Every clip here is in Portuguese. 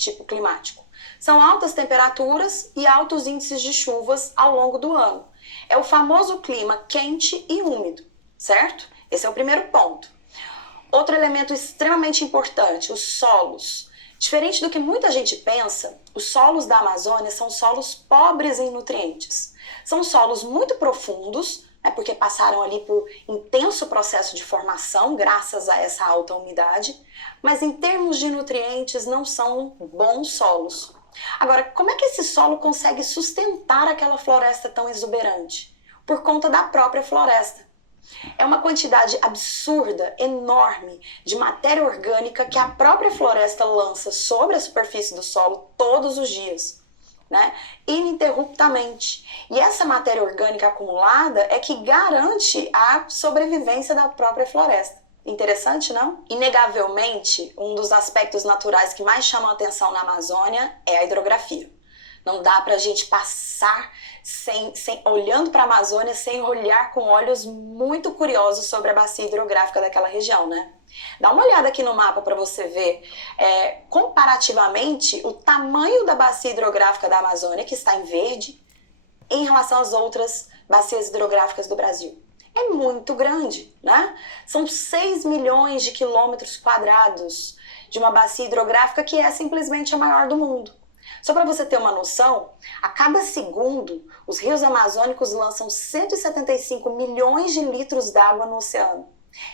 tipo climático? São altas temperaturas e altos índices de chuvas ao longo do ano. É o famoso clima quente e úmido, certo? Esse é o primeiro ponto. Outro elemento extremamente importante, os solos. Diferente do que muita gente pensa, os solos da Amazônia são solos pobres em nutrientes. São solos muito profundos, porque passaram ali por intenso processo de formação graças a essa alta umidade, mas em termos de nutrientes não são bons solos. Agora, como é que esse solo consegue sustentar aquela floresta tão exuberante? Por conta da própria floresta. É uma quantidade absurda, enorme, de matéria orgânica que a própria floresta lança sobre a superfície do solo todos os dias, né? Ininterruptamente. E essa matéria orgânica acumulada é que garante a sobrevivência da própria floresta. Interessante, não? Inegavelmente, um dos aspectos naturais que mais chamam a atenção na Amazônia é a hidrografia. Não dá pra gente passar olhando para a Amazônia sem olhar com olhos muito curiosos sobre a bacia hidrográfica daquela região, né? Dá uma olhada aqui no mapa para você ver comparativamente o tamanho da bacia hidrográfica da Amazônia, que está em verde, em relação às outras bacias hidrográficas do Brasil. É muito grande, né? São 6 milhões de quilômetros quadrados de uma bacia hidrográfica que é simplesmente a maior do mundo. Só para você ter uma noção, a cada segundo, os rios amazônicos lançam 175 milhões de litros d'água no oceano.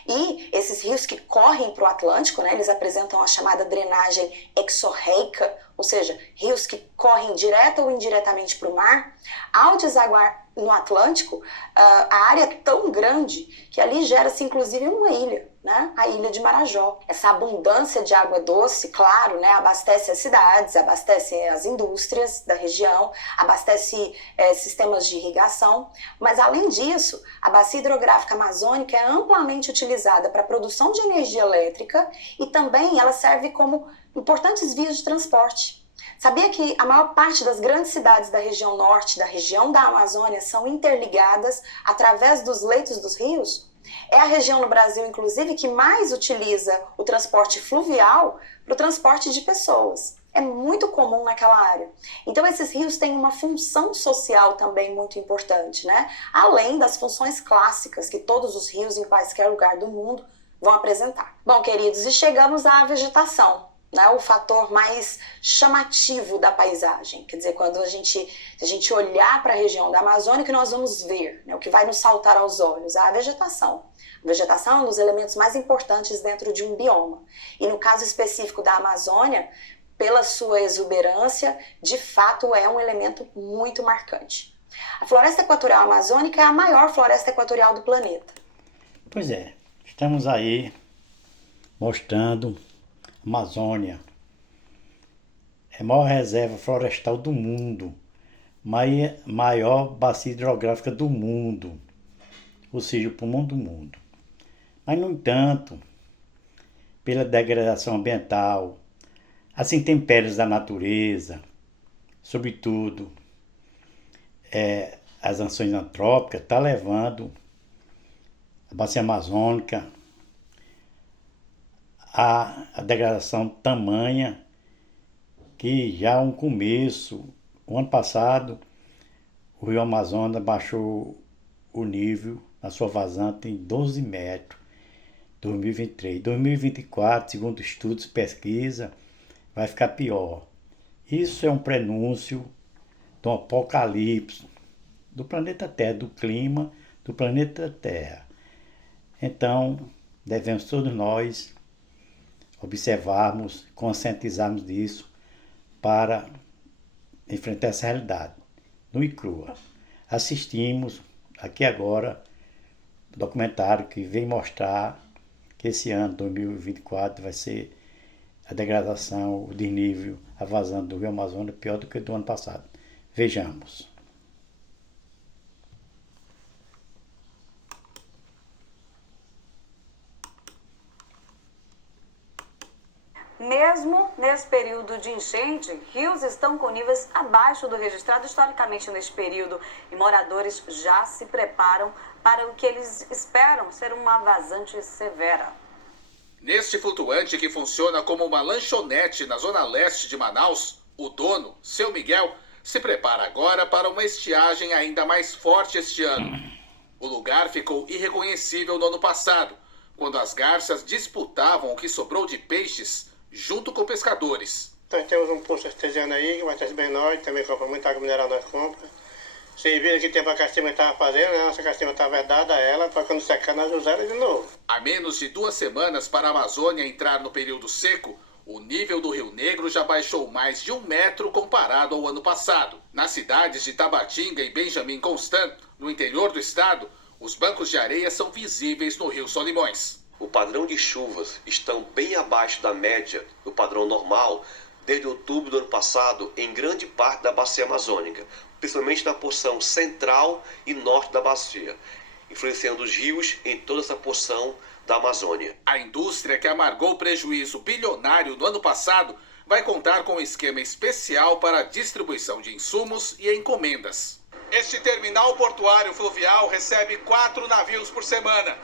E esses rios que correm para o Atlântico, né, eles apresentam a chamada drenagem exorreica, ou seja, rios que correm direta ou indiretamente para o mar. Ao desaguar no Atlântico, a área é tão grande que ali gera-se inclusive uma ilha, né? A ilha de Marajó. Essa abundância de água doce, claro, né, abastece as cidades, abastece as indústrias da região, abastece sistemas de irrigação, mas além disso, a bacia hidrográfica amazônica é amplamente utilizada para a produção de energia elétrica e também ela serve como importantes vias de transporte. Sabia que a maior parte das grandes cidades da região norte, da região da Amazônia, são interligadas através dos leitos dos rios? É a região no Brasil, inclusive, que mais utiliza o transporte fluvial para o transporte de pessoas. É muito comum naquela área. Então, esses rios têm uma função social também muito importante, né? Além das funções clássicas que todos os rios em quaisquer lugar do mundo vão apresentar. Bom, queridos, e chegamos à vegetação, né, o fator mais chamativo da paisagem. Quer dizer, quando a gente olhar para a região da Amazônia, que nós vamos ver, né, o que vai nos saltar aos olhos, a vegetação. A vegetação é um dos elementos mais importantes dentro de um bioma. E no caso específico da Amazônia, pela sua exuberância, de fato é um elemento muito marcante. A floresta equatorial amazônica é a maior floresta equatorial do planeta. Pois é, estamos aí mostrando Amazônia é a maior reserva florestal do mundo, maior bacia hidrográfica do mundo, ou seja, o pulmão do mundo. Mas, no entanto, pela degradação ambiental, as intempéries da natureza, sobretudo as ações antrópicas, está levando a bacia amazônica a degradação tamanha que já há um começo, o ano passado, o rio Amazonas baixou o nível na sua vazante em 12 metros, 2023. 2024, segundo estudos e pesquisa, vai ficar pior. Isso é um prenúncio do apocalipse do planeta Terra, do clima do planeta Terra. Então, devemos todos nós observarmos, conscientizarmos disso para enfrentar essa realidade nua e crua. Assistimos aqui agora o documentário que vem mostrar que esse ano, 2024, vai ser a degradação, o desnível, a vazão do rio Amazonas pior do que do ano passado. Vejamos. Mesmo nesse período de enchente, rios estão com níveis abaixo do registrado historicamente nesse período e moradores já se preparam para o que eles esperam ser uma vazante severa. Neste flutuante que funciona como uma lanchonete na zona leste de Manaus, o dono, seu Miguel, se prepara agora para uma estiagem ainda mais forte este ano. O lugar ficou irreconhecível no ano passado, quando as garças disputavam o que sobrou de peixes junto com pescadores. Nós temos um poço artesiano aí, que vai trazer bem nós, também compra muita água mineral, nós compra. Vocês viram que tempo a Castima estava fazendo, né? Nossa Castima estava vedada a ela, para quando secar nós usar ela de novo. Há menos de 2 semanas para a Amazônia entrar no período seco, o nível do Rio Negro já baixou mais de 1 metro comparado ao ano passado. Nas cidades de Tabatinga e Benjamin Constant, no interior do estado, os bancos de areia são visíveis no Rio Solimões. O padrão de chuvas estão bem abaixo da média do padrão normal desde outubro do ano passado em grande parte da bacia amazônica, principalmente na porção central e norte da bacia, influenciando os rios em toda essa porção da Amazônia. A indústria que amargou prejuízo bilionário no ano passado vai contar com um esquema especial para a distribuição de insumos e encomendas. Este terminal portuário fluvial recebe 4 navios por semana.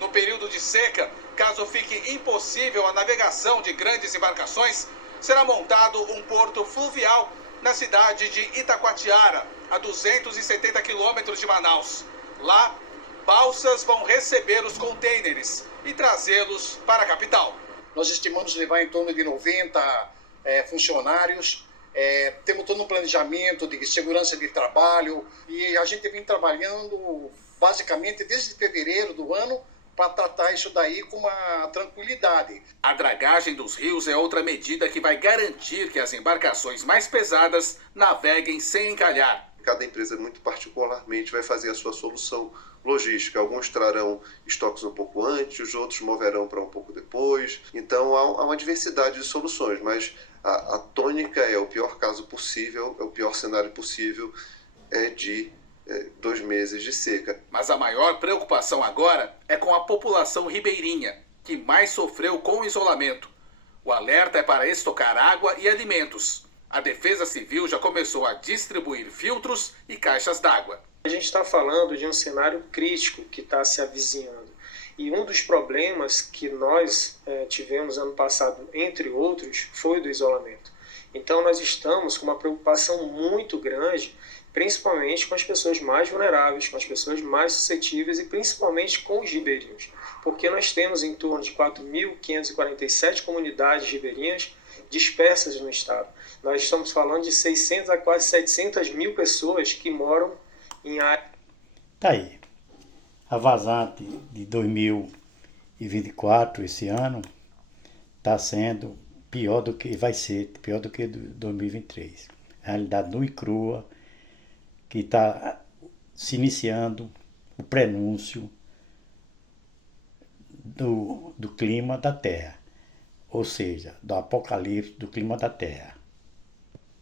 No período de seca, caso fique impossível a navegação de grandes embarcações, será montado um porto fluvial na cidade de Itacoatiara, a 270 quilômetros de Manaus. Lá, balsas vão receber os contêineres e trazê-los para a capital. Nós estimamos levar em torno de 90 funcionários. Temos todo um planejamento de segurança de trabalho e a gente vem trabalhando basicamente desde fevereiro do ano para tratar isso daí com uma tranquilidade. A dragagem dos rios é outra medida que vai garantir que as embarcações mais pesadas naveguem sem encalhar. Cada empresa muito particularmente vai fazer a sua solução logística. Alguns trarão estoques um pouco antes, os outros moverão para um pouco depois. Então há uma diversidade de soluções, mas a tônica é o pior caso possível, é o pior cenário possível de 2 meses de seca. Mas a maior preocupação agora é com a população ribeirinha, que mais sofreu com o isolamento. O alerta é para estocar água e alimentos. A Defesa Civil já começou a distribuir filtros e caixas d'água. A gente está falando de um cenário crítico que está se avizinhando. E um dos problemas que nós tivemos ano passado, entre outros, foi o do isolamento. Então nós estamos com uma preocupação muito grande, principalmente com as pessoas mais vulneráveis, com as pessoas mais suscetíveis e principalmente com os ribeirinhos. Porque nós temos em torno de 4.547 comunidades ribeirinhas dispersas no estado. Nós estamos falando de 600 a quase 700 mil pessoas que moram em área. Tá aí. A vazante de 2024, esse ano, está sendo pior do que vai ser, pior do que 2023. A realidade nua e crua, que está se iniciando o prenúncio do clima da Terra, ou seja, do apocalipse do clima da Terra.